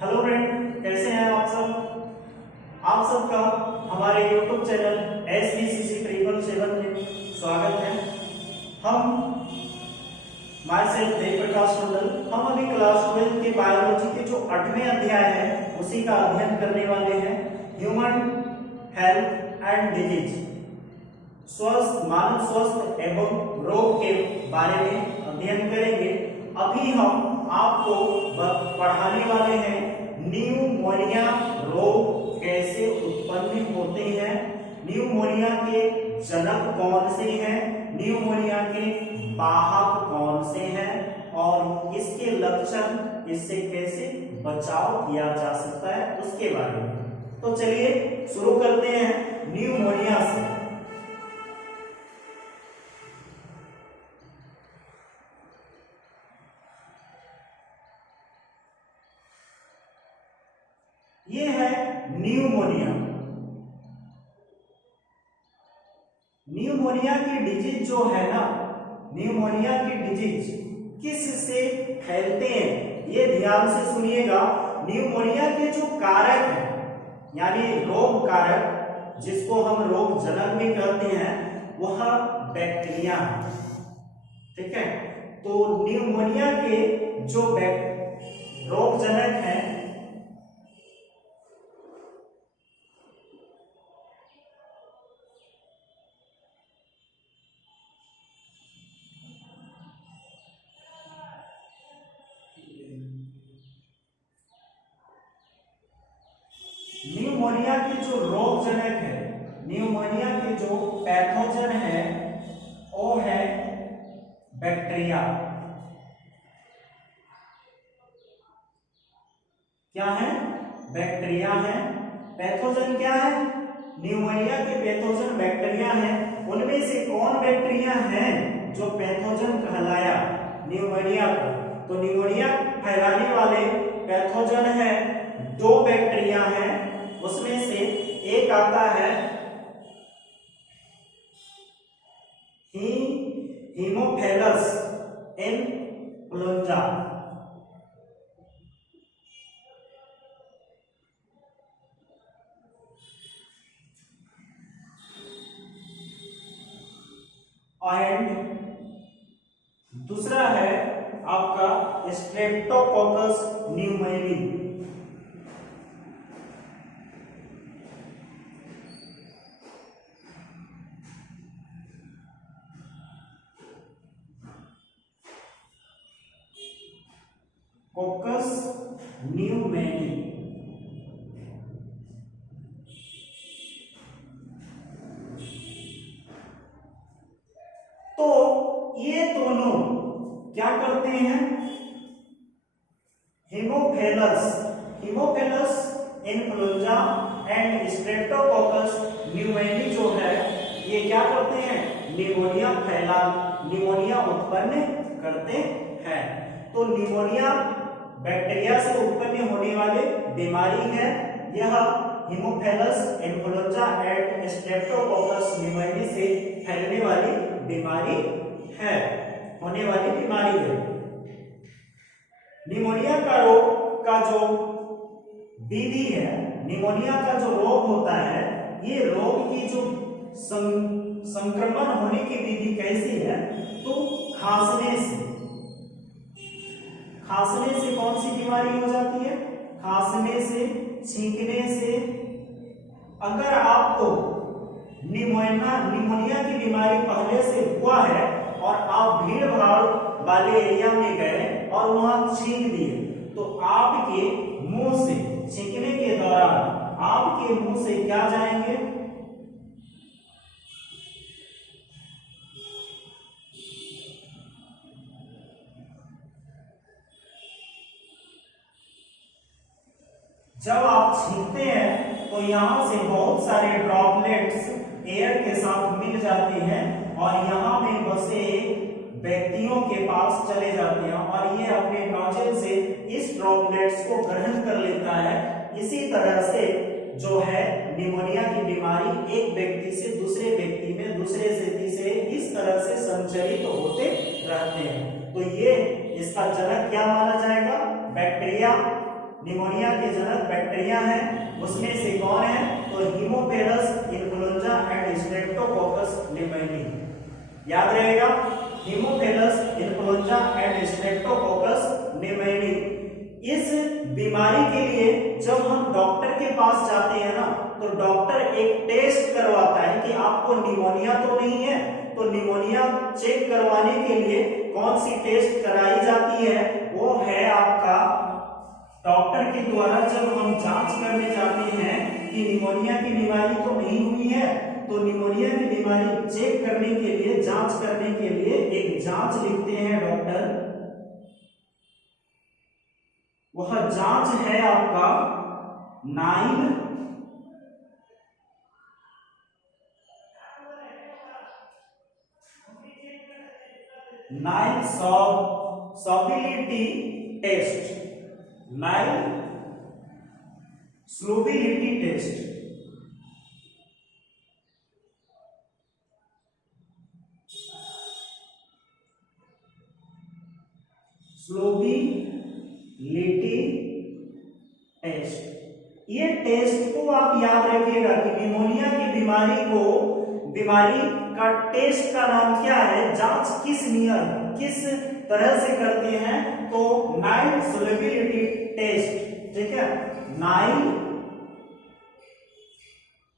Hello friend, कैसे हैं आप सब। आप सबका हमारे YouTube चैनल SBCC 777 में स्वागत है। हम माय सेल्फ देव प्रकाश मंडल, हम अभी क्लास 12 के बायोलॉजी के जो 8वें अध्याय है उसी का अध्ययन करने वाले हैं। ह्यूमन हेल्थ एंड डिजीज, स्वस्थ मानव स्वास्थ्य एवं रोग के बारे में अध्ययन करेंगे। अभी हम आपको पढ़ाने वाले हैं न्यूमोनिया रोग कैसे उत्पन्न होते हैं, न्यूमोनिया के जनक कौन से हैं, न्यूमोनिया के वाहक कौन से हैं और इसके लक्षण, इससे कैसे बचाव किया जा सकता है उसके बारे में। तो चलिए शुरू करते हैं न्यूमोनिया से। ये है न्यूमोनिया। न्यूमोनिया की डिजीज जो है ना, न्यूमोनिया की डिजीज किस से फैलते हैं ये ध्यान से सुनिएगा। न्यूमोनिया के जो कारक हैं यानी रोग कारक, जिसको हम रोग जनक भी कहते हैं, वह बैक्टीरिया है। ठीक है, तो न्यूमोनिया के जो रोग जनक हैं न्यूमोनिया के जो रोग जनक है, न्यूमोनिया के जो पैथोजन है वो है बैक्टीरिया। क्या है? बैक्टीरिया है। पैथोजन क्या है? न्यूमोनिया के पैथोजन बैक्टीरिया है। उनमें से कौन बैक्टीरिया है जो पैथोजन कहलाया न्यूमोनिया को? तो न्यूमोनिया फैलाने वाले पैथोजन है, दो बैक्टीरिया हैं। उसमें से एक आता है हीमोफेलस इन्फ्लुएंजा, एंड दूसरा है आपका स्ट्रेप्टोकोकस न्यूमोनी। कोकस न्यूमोनी। तो ये दोनों क्या करते हैं? हीमोफेलस इन्फ्लुएंजा एंड स्ट्रेप्टोकोकस न्यूमोनी जो है, ये क्या करते हैं? न्यूमोनिया उत्पन्न करते हैं। तो न्यूमोनिया बैक्टीरिया से उत्पन्न होने वाली बीमारी है। यह हीमोफेलस इन्फ्लुएंजा एंड स्ट्रेप्टोकोकस न्यूमोनी से फैलने वाली बीमारी है, होने वाली बीमारी है। निमोनिया का रोग का जो विधि है, निमोनिया का जो रोग होता है, ये रोग की जो संक्रमण होने की विधि कैसी है? तो खांसने से कौन सी बीमारी हो जाती है? खांसने से, छींकने से। अगर आपको निमोनिया की बीमारी पहले से हुआ है और आप भीड़ भाड़ वाले एरिया में गए और वहां छींक दिए, तो आपके मुंह से छींकने के दौरान आपके मुंह से क्या जाएंगे? जब आप छींकते हैं तो यहां से बहुत सारे ड्रॉपलेट्स एयर के साथ मिल जाते हैं और यहां में बसे व्यक्तियों के पास चले जाते हैं और ये अपने नोजल से इस ड्रॉपलेट्स को ग्रहण कर लेता है। इसी तरह से जो है निमोनिया की बीमारी एक व्यक्ति से दूसरे व्यक्ति में, दूसरे से तीसरे, इस तरह से संचरित होते रहते हैं। तो ये इसका जनक क्या माना जाएगा? बैक्टीरिया। निमोनिया के जनक बैक्टीरिया हैं, उसमें से कौन है? तो Haemophilus influenza and Streptococcus pneumonia. याद रहेगा, Haemophilus influenza and Streptococcus pneumonia. इस बीमारी के लिए जब हम डॉक्टर के पास जाते हैं ना, तो डॉक्टर एक टेस्ट करवाता है कि आपको निमोनिया तो नहीं है। तो निमोनिया चेक करवाने के लिए कौन सी टेस्ट कराई जाती है? वो है आपका डॉक्टर के द्वारा जब हम जांच करने जाते हैं कि निमोनिया की बीमारी तो नहीं हुई है, तो निमोनिया की बीमारी चेक करने के लिए, जांच करने के लिए एक जांच लिखते हैं डॉक्टर। वह जांच है आपका bile solubility test, bile solubility test. Solubility test, ये टेस्ट को आप याद रखिएगा कि निमोनिया की बीमारी का टेस्ट का नाम क्या है, जांच किस नियम किस तरह से करते हैं? तो नाइल सोलिबिलिटी टेस्ट, ठीक है, नाइल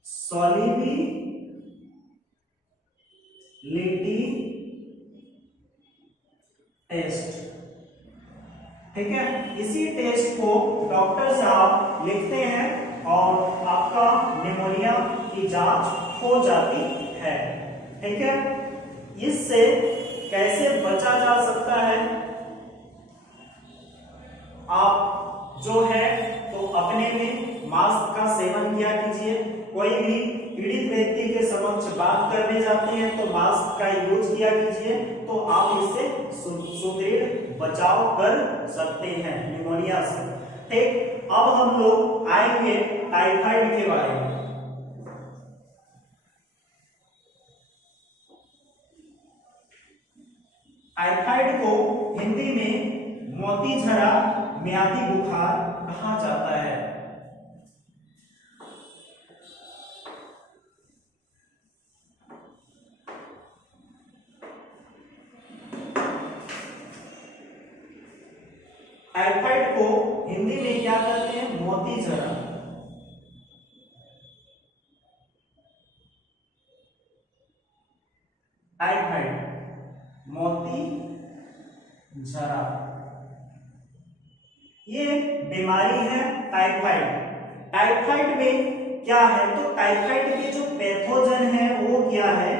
सोलिबिलिटी टेस्ट, ठीक है। इसी टेस्ट को डॉक्टर साहब लिखते हैं और आपका निमोनिया की जांच हो जाती है, ठीक है। इससे कैसे बचा जा सकता है? आप जो है तो अपने में मास्क का सेवन किया कीजिए। कोई भी पीड़ित व्यक्ति के समक्ष बात करने जाते हैं तो मास्क का यूज किया कीजिए, तो आप इससे सुदृढ़ बचाव कर सकते हैं निमोनिया से, ठीक। अब हम लोग आएंगे टाइफाइड के बारे में। टाइफाइड को हिंदी में मोतीझरा म्यादी बुखार कहा जाता है। टाइफाइड को हिंदी में क्या कहते हैं? मोतीझरा। टाइफाइड मोतीझरा, ये बीमारी है टाइफाइड। टाइफाइड में क्या है? तो टाइफाइड के जो पैथोजन है वो क्या है?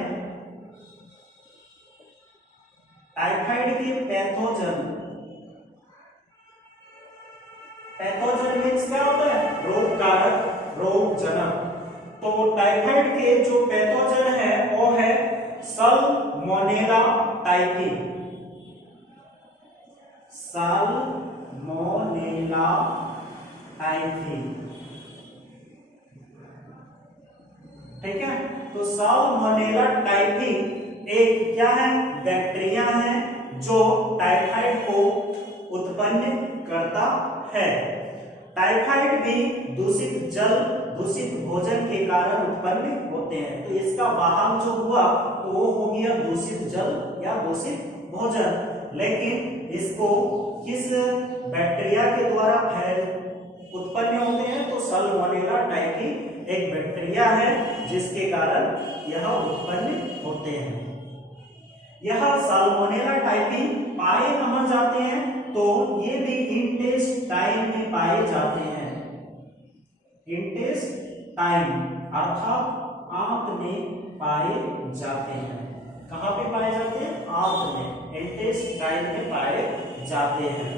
टाइफाइड के पैथोजन मीन्स क्या होता है? रोग कारक, रोग जनक। तो टाइफाइड के जो पैथोजन है वो है साल्मोनेला टाइफी, साल्मोनेला टाइफी, ठीक है। तो साल्मोनेला टाइफी एक क्या है? बैक्टीरिया है जो टाइफाइड को उत्पन्न करता है। टाइफाइड भी दूषित जल, दूषित भोजन के कारण उत्पन्न होते हैं। तो इसका बहाव जो हुआ तो वो हो गया दूषित जल या दूषित भोजन। लेकिन इसको किस बैक्टीरिया के द्वारा उत्पन्न होते हैं? तो साल्मोनेला टाइफी एक बैक्टीरिया है जिसके कारण यह उत्पन्न होते हैं। यह साल्मोनेला टाइफी पाए कहां जाते हैं? तो ये भी इंटेस्टाइन में पाए जाते हैं। इंटेस्टाइन अर्थात आंत में पाए जाते हैं। कहां पे पाए जाते हैं? आंत में, इंटेस्टाइन में पाए जाते हैं,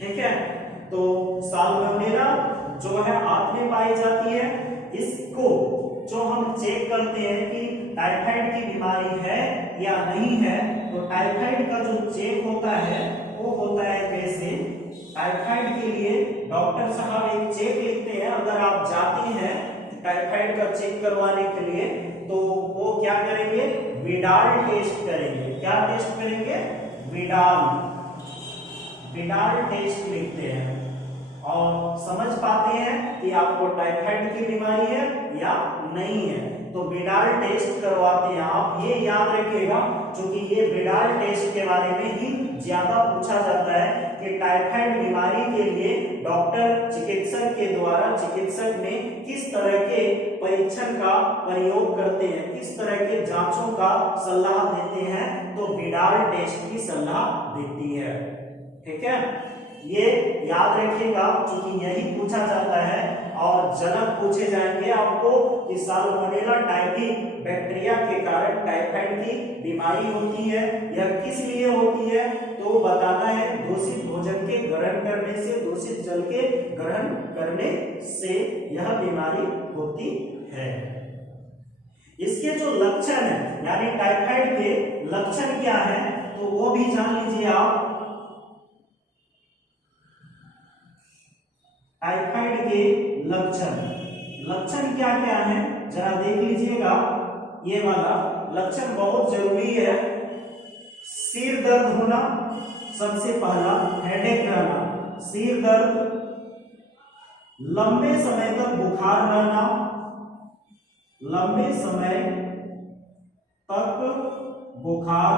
ठीक है। तो साल्मोनेला जो है आंत में पाई जाती है। इसको जो हम चेक करते हैं कि टाइफाइड की बीमारी है या नहीं है, तो टाइफाइड का जो चेक होता है वो होता है कैसे? टाइफाइड के लिए डॉक्टर साहब एक चेक लिखते हैं। अगर आप जाते हैं टाइफाइड का चेक करवाने के लिए तो वो क्या करेंगे? विडाल टेस्ट करेंगे। क्या टेस्ट करेंगे? विडाल टेस्ट लिखते हैं। और समझ पाते हैं कि आपको टाइफाइड की बीमारी है या नहीं है। तो विडाल टेस्ट करवाते हैं आप, ये याद रखिएगा क्योंकि ये विडाल टेस्ट के बारे में ही ज्यादा पूछा जाता है कि टाइफाइड बीमारी के लिए डॉक्टर चिकित्सक के द्वारा चिकित्सक में किस तरह के परीक्षण का प्रयोग करते हैं, किस तरह के जांचों का सलाह देते हैं, तो विडाल टेस्ट की सलाह देती है। ठीक है, ये याद रखिएगा क्योंकि यही पूछा जाता है। और जनक पूछे जाएंगे आपको कि साल्मोनेला टाइफी बैक्टीरिया के कारण टाइफाइड की बीमारी होती है, यह किस लिए होती है, तो बताना है दूषित भोजन के ग्रहण करने से, दूषित जल के ग्रहण करने से यह बीमारी होती है। इसके जो लक्षण है यानी टाइफाइड के लक्षण क्या है, तो वो भी जान लीजिए आप। टाइफाइड के लक्षण क्या क्या है जरा देख लीजिएगा। ये वाला लक्षण बहुत जरूरी है। सिर दर्द होना सबसे पहला, हेडेक रहना, सिर दर्द, लंबे समय तक बुखार रहना, लंबे समय तक बुखार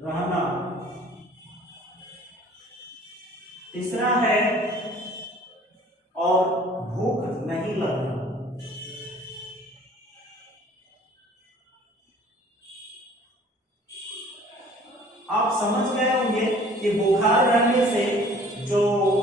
रहना। तीसरा है और भूख नहीं लगना। आप समझ गए होंगे कि बुखार रहने से, जो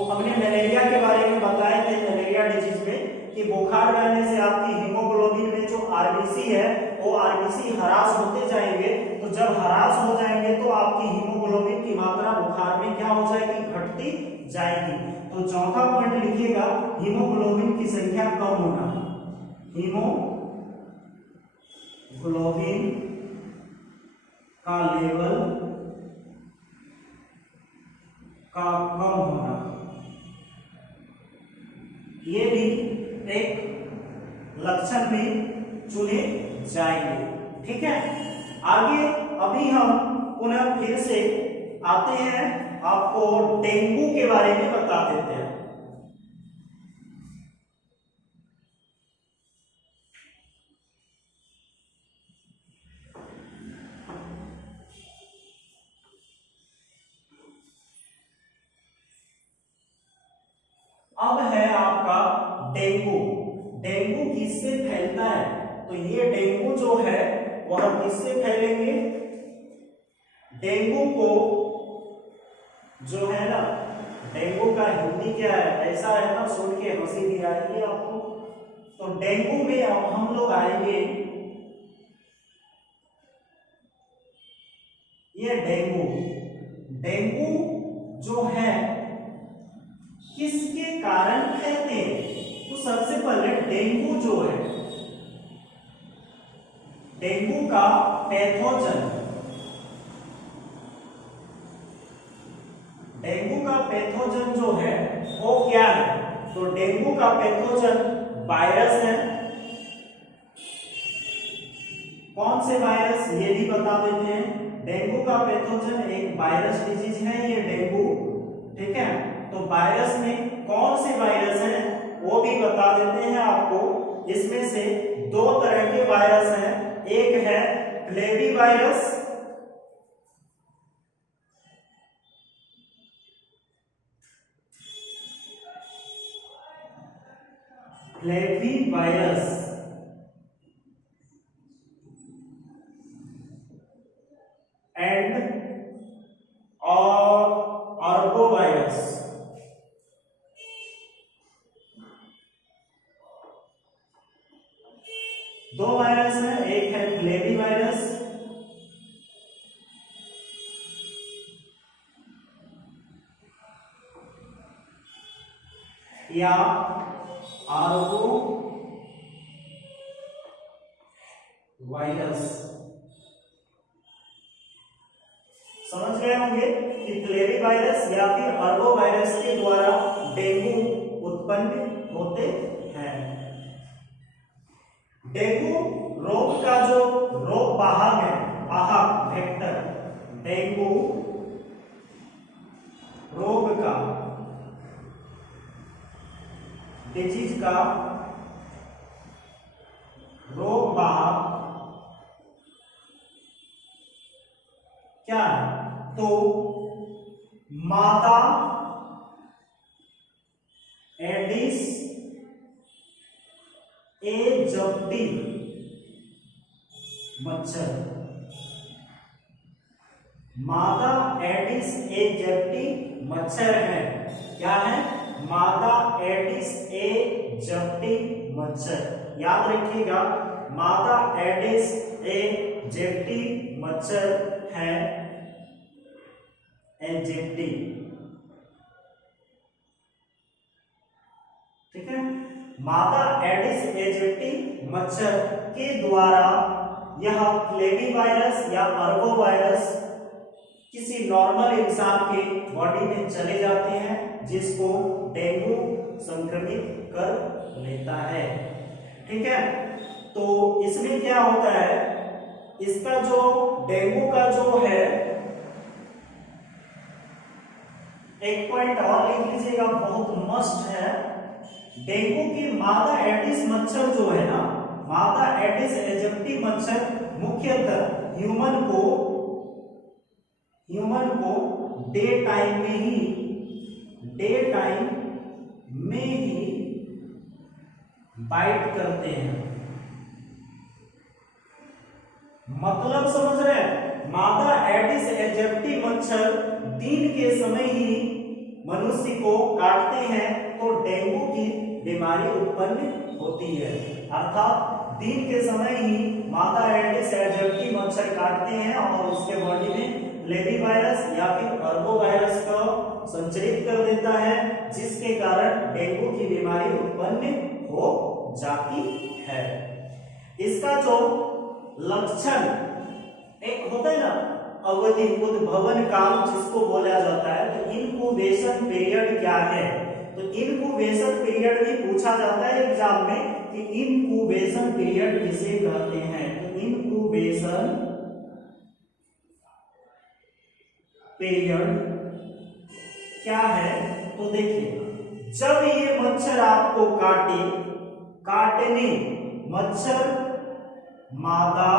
हमने मलेरिया के बारे में बताए थे मलेरिया डिजीज में, कि बुखार रहने से आपकी हीमोग्लोबिन में जो आरबीसी है वो आरबीसी ह्रास होते जाएंगे। तो जब ह्रास हो जाएंगे तो आपकी हीमोग्लोबिन की मात्रा बुखार में क्या हो जाएगी, घटती जाएगी। तो चौथा पॉइंट लिखिएगा, हीमोग्लोबिन की संख्या कम होना, हीमोग्लोबिन का लेवल का कम होना, ये भी एक लक्षण भी चुने जाएंगे। ठीक है, आगे अभी हम पुनः फिर से आते हैं, आपको डेंगू के बारे में बता देते हैं। अब है आपका डेंगू। डेंगू किससे फैलता है, तो ये डेंगू जो है वह किससे फैलेंगे, डेंगू को जो है ना, डेंगू का हिंदी क्या है, ऐसा है ना, सुन के हंसी भी आएगी आपको। तो डेंगू में अब हम लोग आएंगे, ये डेंगू जो है किसके कारण फैलते हैं, तो सबसे पहले डेंगू जो है, डेंगू का पैथोजन, डेंगू का पैथोजन जो है वो क्या है, तो डेंगू का पैथोजन वायरस है। कौन से वायरस, ये भी बता देते हैं। डेंगू का पैथोजन एक वायरस डिजीज है ये डेंगू। ठीक है, तो वायरस में कौन से वायरस हैं वो भी बता देते हैं आपको। इसमें से दो तरह के वायरस हैं, एक है flavi virus, flavi virus and और आर्बो वायरस। दो वायरस हैं, एक है फ्लेवी वायरस या आर्बो वायरस। समझ गए होंगे कि फ्लेवी वायरस या फिर आर्बो वायरस के द्वारा डेंगू उत्पन्न होते हैं। डेंगू रोग का जो रोग वाहक है, वाहक वेक्टर, डेंगू रोग का डिजीज का रोग वाहक क्या है? तो मादा एडिस एजिप्टी मच्छर, मादा एडिस एजिप्टी मच्छर है। क्या है? मादा एडिस एजिप्टी मच्छर। याद रखिएगा, मादा एडिस एजिप्टी मच्छर है, एजिप्टी। ठीक है, मादा एडिस एजिप्टी मच्छर के द्वारा यह क्लेवी वायरस या अर्बो वायरस किसी नॉर्मल इंसान के बॉडी में चले जाते हैं, जिसको डेंगू संक्रमित कर लेता है। ठीक है, तो इसमें क्या होता है, इसका जो डेंगू का जो है, एक पॉइंट और लिख लीजिएगा, बहुत मस्त है। डेंगू की मादा एडिस मच्छर जो है ना, मादा एडिस एजिप्टी मच्छर मुख्यतः ह्यूमन को डे टाइम में ही बाइट करते हैं। मतलब समझ रहे हैं, मादा एडिस एजिप्टी मच्छर दिन के समय ही मनुष्य को काटते हैं तो डेंगू की बीमारी उत्पन्न होती है। अर्थात दिन के समय ही मादा एडिस एजिप्टी मच्छर काटते हैं और उसके बॉडी में क्लेवी वायरस या फिर अर्बो वायरस को संचरित कर देता है, जिसके कारण डेंगू की बीमारी उत्पन्न हो जाती है। इसका जो लक्षण एक होता है ना, अवधि उद्भवन काल जिसको बोला जाता है, तो इनक्यूबेशन पीरियड क्या है? तो इनक्यूबेशन पीरियड भी पूछा जाता है एग्जाम में कि इनक्यूबेशन पीरियड किसे कहते हैं। तो इनक्यूबेशन पीरियड क्या है? तो देखिए, जब ये मच्छर आपको काटने मच्छर मादा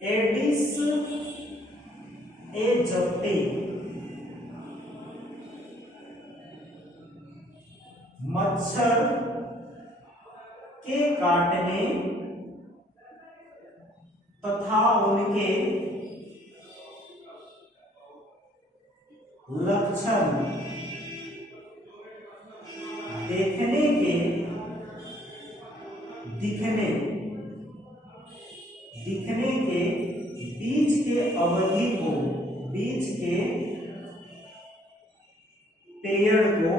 एडिस एजिप्टी मच्छर के काटने तथा उनके लक्षण दिखने के बीच के अवधि को, बीच के पीरियड को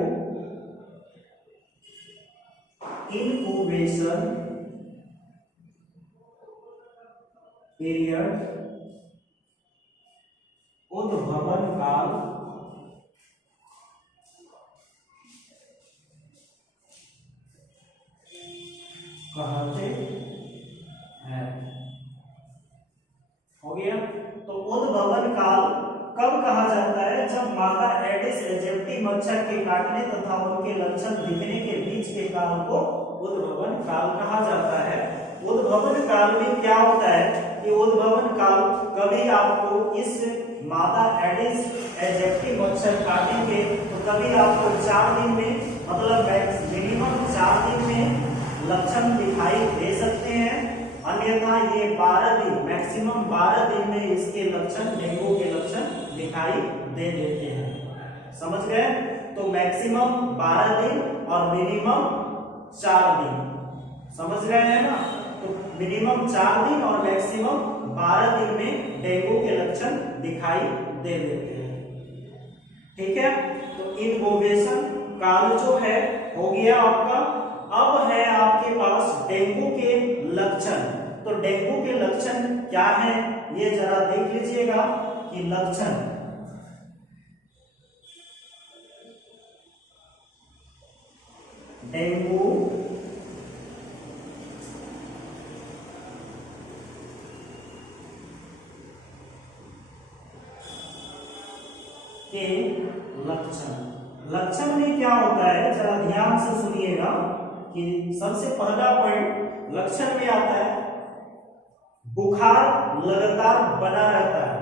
इनक्यूबेशन पीरियड, उद्भवन काल कहते हैं। हो गया। तो उद्भवन काल कब कहा जाता है? जब मादा एडिस एजिप्टी मच्छर के काटने तथा उनके लक्षण दिखने के बीच के काल को उद्भवन काल कहा जाता है। उद्भवन काल में क्या होता है कि उद्भवन काल कभी आपको इस मादा एडिस एजिप्टी मच्छर काटेंगे तो कभी आपको 4 दिन में, मतलब मिनिमम 4 दिन में लक्षण दिखाई दे सकते हैं, अन्यथा ये 12 दिन, मैक्सिमम 12 दिन में इसके लक्षण, डेंगू के लक्षण दिखाई दे देते हैं। समझ गए? तो मैक्सिमम 12 दिन और मिनिमम 4 दिन, समझ रहे हैं ना? तो मिनिमम 4 दिन और मैक्सिमम 12 दिन में डेंगू के लक्षण दिखाई दे देते हैं। ठीक है, तो इनक्यूबेशन काल जो है हो गया आपका। अब है आपके पास डेंगू के लक्षण। तो डेंगू के लक्षण क्या है ये जरा देख लीजिएगा कि लक्षण डेंगू के लक्षण। लक्षण में क्या होता है, जरा ध्यान से सुनिएगा कि सबसे पहला पॉइंट लक्षण में आता है, बुखार लगातार बना रहता है।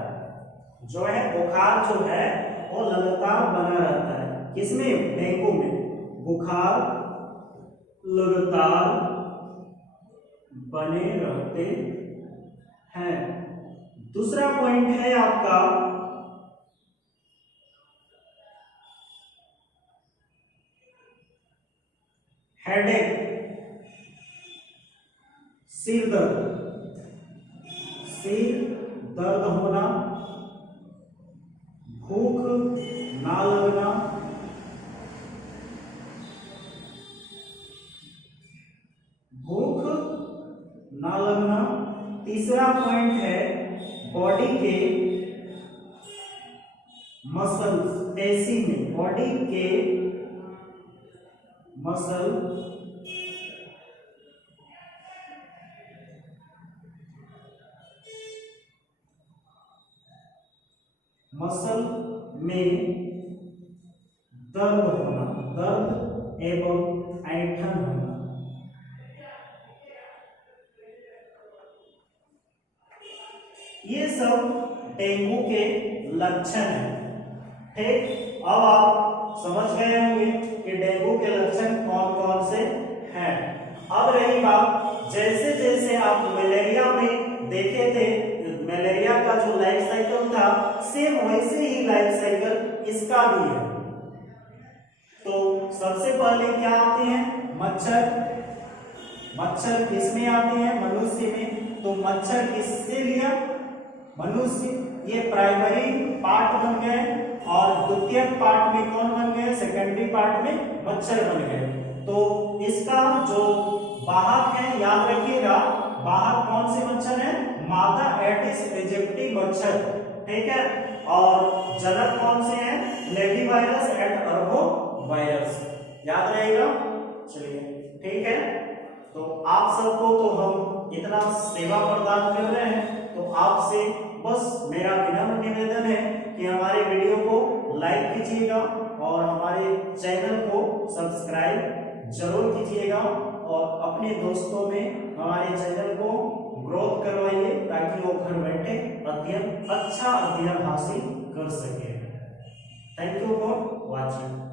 जो है बुखार जो है वो लगातार बना रहता है। किसमें? डेंगू में बुखार लगातार बने रहते हैं। दूसरा पॉइंट है आपका हेडेक, सिर दर्द होना, भूख ना लगना, तीसरा पॉइंट है बॉडी के मसल्स, पेशी में बॉडी के मसल में दर्द होना, दर्द एवं ऐंठन होना। ये सब डेंगू के लक्षण हैं। ठीक, अब आप समझ गए होंगे कि डेंगू के लक्षण कौन कौन से हैं। अब रही बात, जैसे जैसे आप मलेरिया में देखे थे, मलेरिया का जो लाइफ साइकिल था सेम वैसे ही लाइफ साइकिल इसका भी है। तो सबसे पहले क्या आते हैं? मच्छर किसमें आते हैं? मनुष्य में। तो मच्छर किससे लिया? मनुष्य। ये प्राइमरी पार्ट बन गए और द्वितीयक पार्ट में कौन बन गए? सेकेंडरी पार्ट में मच्छर बन गए। तो इसका जो वाहक है, याद रखिएगा, वाहक कौन से मच्छर है? मादा एडिस एजिप्टी मच्छर। ठीक है, और जनक कौन से हैं? Lady virus and arbovirus. याद रहेगा। चलिए ठीक है, तो आप सबको तो हम इतना सेवा प्रदान कर रहे हैं, तो आपसे बस मेरा विनम्र निवेदन है कि हमारे वीडियो को लाइक कीजिएगा और हमारे चैनल को सब्सक्राइब जरूर कीजिएगा और अपने दोस्तों में हमारे चैनल को ग्रोथ करवाइए ताकि वो घर बैठे अच्छा अध्ययन हासिल कर सके। Thank you for watching.